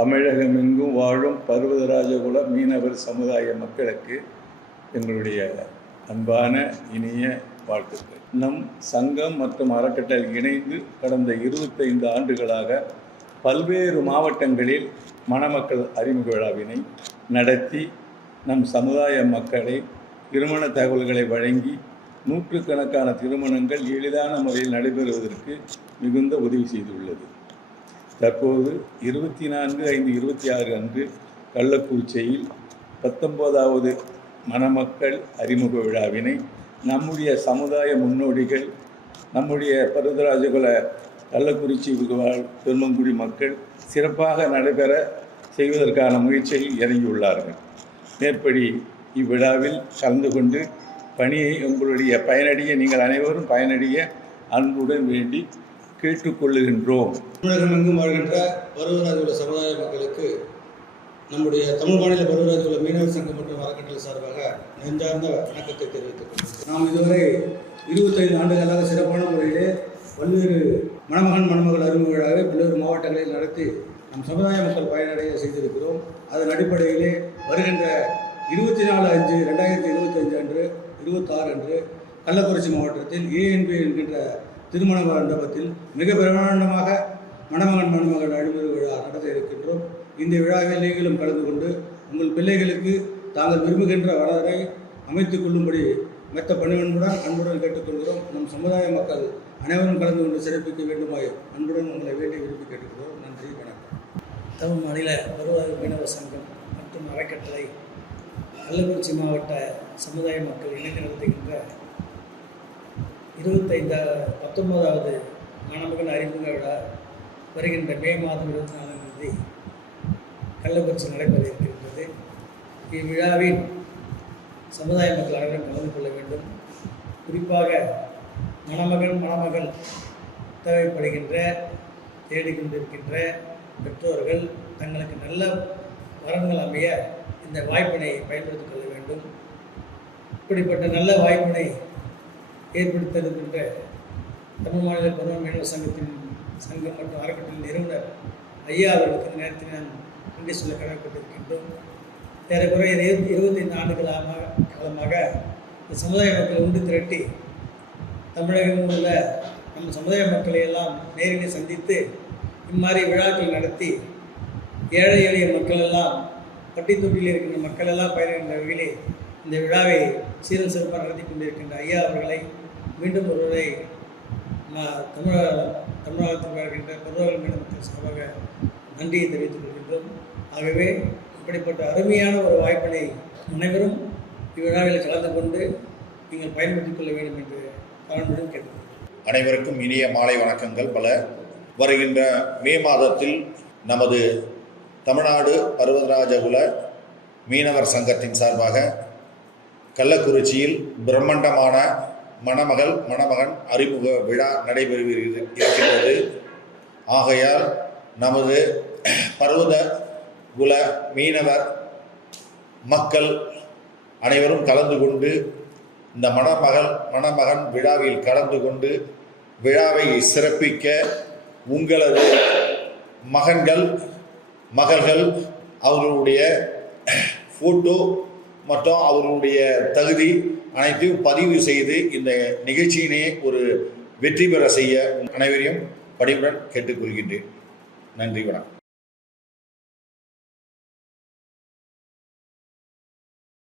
தமிழகமெங்கும் வாழும் பர்வதராஜகுல மீனவர் சமுதாய மக்களுக்கு எங்களுடைய அன்பான இனிய வாழ்த்துக்கள். நம் சங்கம் மற்றும் அறக்கட்டளை இணைந்து கடந்த 25 ஆண்டுகளாக பல்வேறு மாவட்டங்களில் மணமக்கள் அறிமுக விழாவினை நடத்தி நம் சமுதாய மக்களை திருமண தகவல்களை வழங்கி நூற்றுக்கணக்கான திருமணங்கள் எளிதான முறையில் நடைபெறுவதற்கு மிகுந்த உதவி செய்துள்ளது. தற்போது 24/5/26 அன்று கள்ளக்குறிச்சியில் 19வது மணமக்கள் அறிமுக விழாவினை நம்முடைய சமுதாய முன்னோடிகள், நம்முடைய பர்வதராஜகுல கள்ளக்குறிச்சி பெருமங்குடி மக்கள் சிறப்பாக நடைபெற செய்வதற்கான முயற்சியில் இறங்கியுள்ளார்கள். மேற்படி இவ்விழாவில் கலந்து கொண்டு பணியை உங்களுடைய பயனடைய நீங்கள் அனைவரும் பயனடைய அன்புடன் வேண்டி கேட்டுக்கொள்ளுகின்றோம். தமிழகமெங்கும் வாழ்கின்ற பர்வதராஜகுல சமுதாய மக்களுக்கு நம்முடைய தமிழ் மாநில பர்வதராஜகுல மீனவர் சங்கம் மற்றும் அறக்கட்டளை சார்பாக நெஞ்சார்ந்த வணக்கத்தை தெரிவித்துக் கொள்கிறோம். நாம் இதுவரை 25 ஆண்டுகளாக சிறப்பான முறையிலே பல்வேறு மணமகள் அறிமுக விழாவை பல்வேறு மாவட்டங்களில் நடத்தி நம் சமுதாய மக்கள் பயனடைய செய்திருக்கிறோம். அதன் அடிப்படையிலே வருகின்ற 24/5/2025 அன்று 26 அன்று கள்ளக்குறிச்சி மாவட்டத்தில் ANB என்கின்ற திருமண மண்டபத்தில் மிக பிரமாண்டமாக மணமகள் அறிமுக விழா நடத்த இருக்கின்றோம். இந்த விழாவில் நீங்களும் கலந்து கொண்டு உங்கள் பிள்ளைகளுக்கு தாங்கள் விரும்புகின்ற வளரை அமைத்துக் கொள்ளும்படி மெத்த பணிவன்புடன் அன்புடன் கேட்டுக்கொள்கிறோம். நம் சமுதாய மக்கள் அனைவரும் கலந்து கொண்டு சிறப்பிக்க வேண்டுமாய் அன்புடன் உங்களை வேண்டி விரும்பி கேட்டுக்கிறோம். நன்றி, வணக்கம். தமிழ் மாநில பர்வதராஜகுல மீனவர் சங்கம் மற்றும் அறக்கட்டளை கள்ளக்குறிச்சி மாவட்ட சமுதாய மக்கள் இணைந்து நடத்துகின்ற 19வது மணமகன் அறிமுக விழா வருகின்ற மே மாதம் 24ஆம் தேதி கள்ளக்குறிச்சி நடைபெற இருக்கின்றது. இவ்விழாவில் சமுதாய மக்கள் அனைவரும் கலந்து கொள்ள வேண்டும். குறிப்பாக மணமகள் தேவைப்படுகின்ற தேடிக்கொண்டிருக்கின்ற பெற்றோர்கள் தங்களுக்கு நல்ல வரன்கள் அமைய இந்த வாய்ப்பினை பயன்படுத்திக் கொள்ள வேண்டும். இப்படிப்பட்ட நல்ல வாய்ப்பினை ஏற்படுத்தியிருக்கின்ற தமிழ் மாநில பருவ மீனவர் சங்கம் மற்றும் அறக்கட்டளை நிறுவனர் ஐயா அவர்களுக்கு இந்த நேரத்தில் நாம் நன்றி சொல்ல கடமைப்பட்டிருக்கின்றோம். ஏறக்குறைய 25 ஆண்டுகளாக இந்த சமுதாய மக்களை ஒன்று திரட்டி தமிழகம் உள்ள நம்ம சமுதாய மக்களை எல்லாம் நேரில் சந்தித்து இம்மாதிரி விழாக்கள் நடத்தி ஏழை எளிய மக்கள் எல்லாம் பட்டி தொட்டியில் இருக்கின்ற மக்கள் எல்லாம் பயணிக்கின்ற வகையிலே இந்த விழாவை சீரும் சிறப்பாக நடத்தி கொண்டிருக்கின்ற ஐயா அவர்களை மீண்டும் ஒருவரை தமிழகத்தில் வாழ்கின்ற பர்வதராஜகுல மீனவர் சார்பாக நன்றியை தெரிவித்துக் கொள்கின்றோம். ஆகவே இப்படிப்பட்ட அருமையான ஒரு வாய்ப்பினை அனைவரும் இவ்விழாவில் கலந்து கொண்டு நீங்கள் பயன்படுத்திக் கொள்ள வேண்டும் என்று தாழ்மையுடன் கேட்டுக்கொள்கிறோம். அனைவருக்கும் இனிய மாலை வணக்கங்கள். பல வருகின்ற மே மாதத்தில் நமது தமிழ்நாடு பர்வதராஜகுல மீனவர் சங்கத்தின் சார்பாக கள்ளக்குறிச்சியில் பிரம்மாண்டமான மணமகன் அறிமுக விழா நடைபெறுகிறது. ஆகையால் நமது பர்வதகுல மீனவர் மக்கள் அனைவரும் கலந்து கொண்டு இந்த மணமகன் விழாவில் கலந்து கொண்டு விழாவை சிறப்பிக்க உங்களது மகள்கள் அவர்களுடைய ஃபோட்டோ மற்றும் அவர்களுடைய தகுதி அனைத்தையும் பதிவு செய்து இந்த நிகழ்ச்சியினை ஒரு வெற்றி பெற செய்ய அனைவரையும் பணிவுடன் கேட்டுக்கொள்கின்றேன். நன்றி, வணக்கம்.